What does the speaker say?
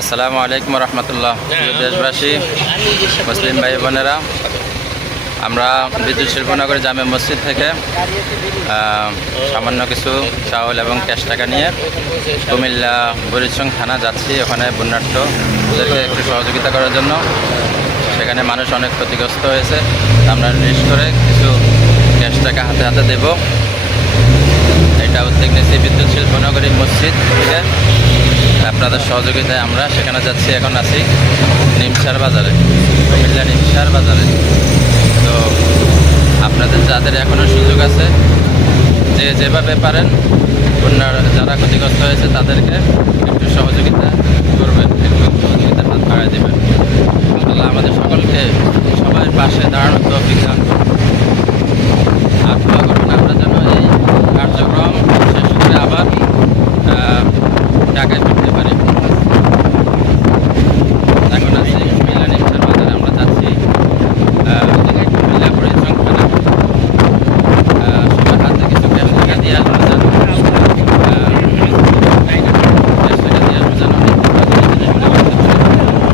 আসসালামু আলাইকুম রহমতুল্লাহ। দেশবাসী, মুসলিম ভাই বোনেরা, আমরা বিদ্যুৎ শিল্পনগর জামে মসজিদ থেকে সামান্য কিছু চাউল এবং ক্যাশ টাকা নিয়ে কুমিল্লা বুড়িচং থানা যাচ্ছি। ওখানে বন্যার্থদেরকে একটু সহযোগিতা করার জন্য। সেখানে মানুষ অনেক ক্ষতিগ্রস্ত হয়েছে। আমরা লিস্ট করে কিছু ক্যাশ টাকা হাতে হাতে দেব। এটা উদ্যোগ নিয়েছি বিদ্যুৎ শিল্পনগরী মসজিদ থেকে। আপনাদের সহযোগিতায় আমরা সেখানে যাচ্ছি। এখন আছি নিমসার বাজারে, কুমিল্লা নিমসার বাজারে। তো আপনাদের যাদের এখনও সুযোগ আছে, যে যেভাবে পারেন বন্যার যারা ক্ষতিগ্রস্ত হয়েছে তাদেরকে একটু সহযোগিতা করবেন, একটু সহযোগিতার হাত বাড়ায় দেবেন। আল্লাহ আমাদের সকলকে সবার পাশে দাঁড়ানোর তৌফিক দান করুন। আর দোয়া করবেন আমরা যেন এই কার্যক্রম শেষ করে আবার ঢাকায় ফিরতে